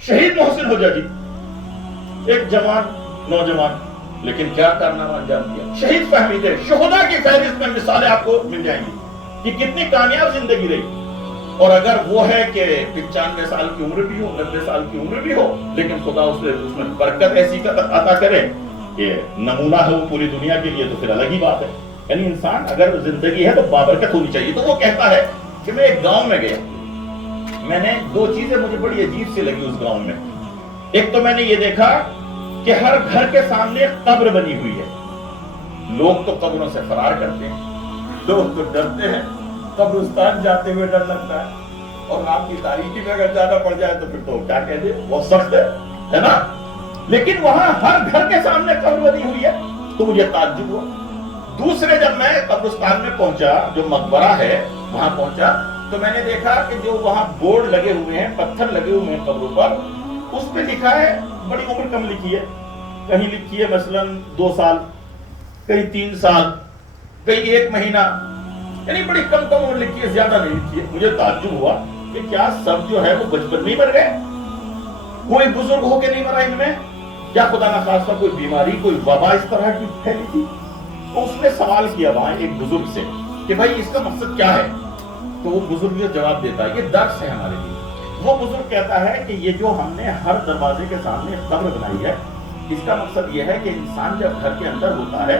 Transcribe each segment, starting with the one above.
شہید محسن حجہ جی، ایک جوان نوجوان، لیکن کیا کارنامہ انجام دیا. شہید فہمید ہے. شہداء کی فہرست میں مثالیں آپ کو مل جائیں گی کہ کتنی کامیاب زندگی رہی. اور اگر وہ ہے کہ 95 سال کی عمر بھی ہو، 90 سال کی عمر بھی ہو، لیکن خدا اس میں برکت ایسی عطا کرے کہ نمونہ ہے وہ پوری دنیا کے لیے، تو پھر الگ ہی بات ہے. یعنی انسان اگر زندگی ہے تو بابرکت ہونی چاہیے. تو وہ کہتا ہے کہ میں ایک گاؤں میں گیا، میں نے دو چیزیں مجھے بڑی عجیب سی لگی اس گاؤں میں. ایک تو میں نے یہ دیکھا کہ ہر گھر کے سامنے ایک قبر بنی ہوئی ہے. لوگ تو قبروں سے فرار کرتے ہیں، لوگ تو ڈرتے ہیں، قبرستان جاتے ہوئے ڈر لگتا ہے. اور رات کی تاریکی میں اگر جانا پڑ جائے تو پھر تو کیا کہہ دے، وہ سخت ہے نا. لیکن وہاں ہر گھر کے سامنے قبر بنی ہوئی ہے، تو مجھے تعجب ہوا. دوسرے جب میں قبرستان میں پہنچا، جو مقبرہ ہے وہاں پہنچا، تو میں نے دیکھا کہ جو وہاں بورڈ لگے ہوئے ہیں، پتھر لگے ہوئے ہیں قبروں پر، اس پہ لکھا ہے، بڑی عمر کم لکھی ہے. کہیں لکھی ہے مثلاً 2 سال، کہیں 3 سال، کہیں 1 مہینہ، یعنی بڑی کم عمر لکھی ہے، زیادہ نہیں لکھی ہے. مجھے تعجب ہوا کہ کیا سب جو ہے وہ بچپن میں ہی مر گئے؟ کوئی بزرگ ہو کے نہیں مرا ان میں؟ کیا خدا نخواستہ کوئی بیماری، کوئی وبا اس طرح کی پھیلی تھی؟ تو اس نے سوال کیا وہاں ایک بزرگ سے کہ بھائی اس کا مقصد کیا ہے؟ تو وہ بزرگ یہ جواب دیتا ہے، یہ درس ہے ہمارے لیے. وہ بزرگ کہتا ہے کہ یہ جو ہم نے ہر دروازے کے سامنے قبر بنائی ہے، اس کا مقصد یہ ہے کہ انسان جب گھر کے اندر ہوتا ہے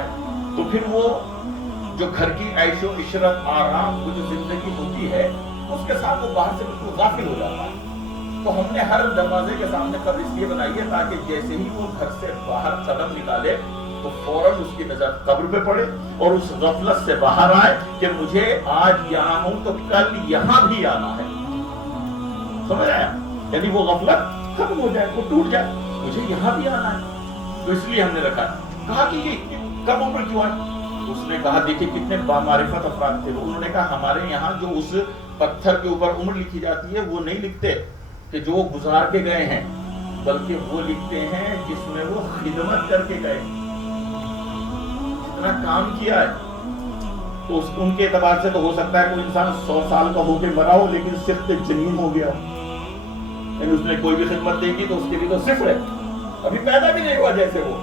تو پھر وہ جو گھر کی عیش و عشرت، آرام، وہ جو زندگی ہوتی ہے، اس کے ساتھ وہ باہر سے بالکل غافل ہو جاتا ہے. تو ہم نے ہر دروازے کے سامنے قبر اس لیے بنائی ہے تاکہ جیسے ہی وہ گھر سے باہر قدم نکالے تو فوراً اس کی نظر قبر پہ پڑے اور اس غفلت سے باہر آئے کہ مجھے آج یہاں ہوں تو کل یہاں بھی آنا ہے. سمجھ آیا؟ یعنی وہ غفلت ختم ہو جائے، وہ ٹوٹ جائے، مجھے یہاں بھی آنا ہے. تو اس لیے ہم نے رکھا. کہا کہ یہ کم عمر کیوں ہے؟ اس نے کہا دیکھیں کتنے بامعرفت افراد تھے. انہوں نے کہا ہمارے یہاں جو اس پتھر کے اوپر عمر لکھی جاتی ہے وہ نہیں لکھتے کہ جو گزار کے گئے ہیں، بلکہ وہ لکھتے ہیں جس میں وہ خدمت کر کے گئے، جتنا کام کیا ہے. تو ان کے اعتبار سے تو ہو سکتا ہے کوئی انسان 100 سال کا ہو کے مرا ہو لیکن صرف جنین ہو گیا ہو، یعنی اس نے کوئی بھی خدمت دے گی تو اس کے لیے تو صفر ہے، ابھی پیدا بھی نہیں ہوا جیسے وہ.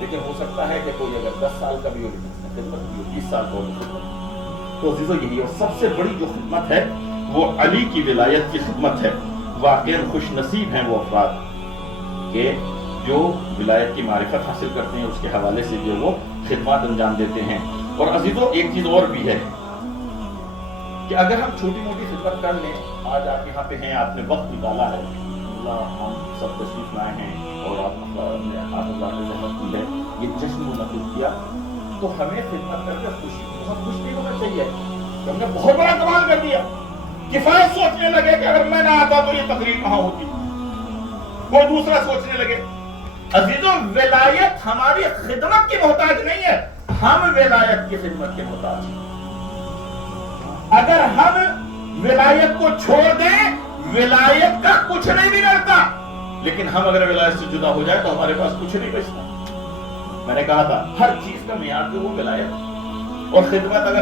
لیکن ہو سکتا ہے کہ کوئی اگر 10 سال کا بھی ہو خدمت بھی ہو، 20 سال کا ہو خدمت. تو عزیزو یہی، اور سب سے بڑی جو خدمت ہے وہ علی کی ولایت کی خدمت ہے. واقعی خوش نصیب ہیں وہ افراد کہ جو ولایت کی معرفت حاصل کرتے ہیں، اس کے حوالے سے جو وہ خدمات انجام دیتے ہیں. اور عزیزو ایک چیز اور بھی ہے کہ اگر ہم چھوٹی موٹی خدمت کر لیں، آج آپ یہاں پہ ہیں، آپ نے وقت نکالا ہے، اللہ ہم سب تشریف لائے ہیں اور آپ نے اللہ نے رحمت کی ہے، یہ جشن منعقد کیا، تو ہمیں خدمت کر کے بہت خوش نہیں ہونا چاہیے کہ ہم نے بہت بڑا کمال کر دیا. کفایت سوچنے لگے کہ اگر میں نہ آتا تو یہ تقریر کہاں ہوتی، کوئی دوسرا سوچنے لگے. عزیزو ولایت ہماری خدمت کی محتاج نہیں ہے، ہم ولایت کی خدمت کے محتاج ہیں. اگر ہم ولایت کو چھوڑ دیں، ولایت کا کچھ نہیں بگڑتا، لیکن ہم اگر ولایت سے جدا ہو جائے تو ہمارے پاس کچھ نہیں بچتا. میں نے کہا تھا ہر چیز کا معیار جو وہ ولایت اور خدمت. اگر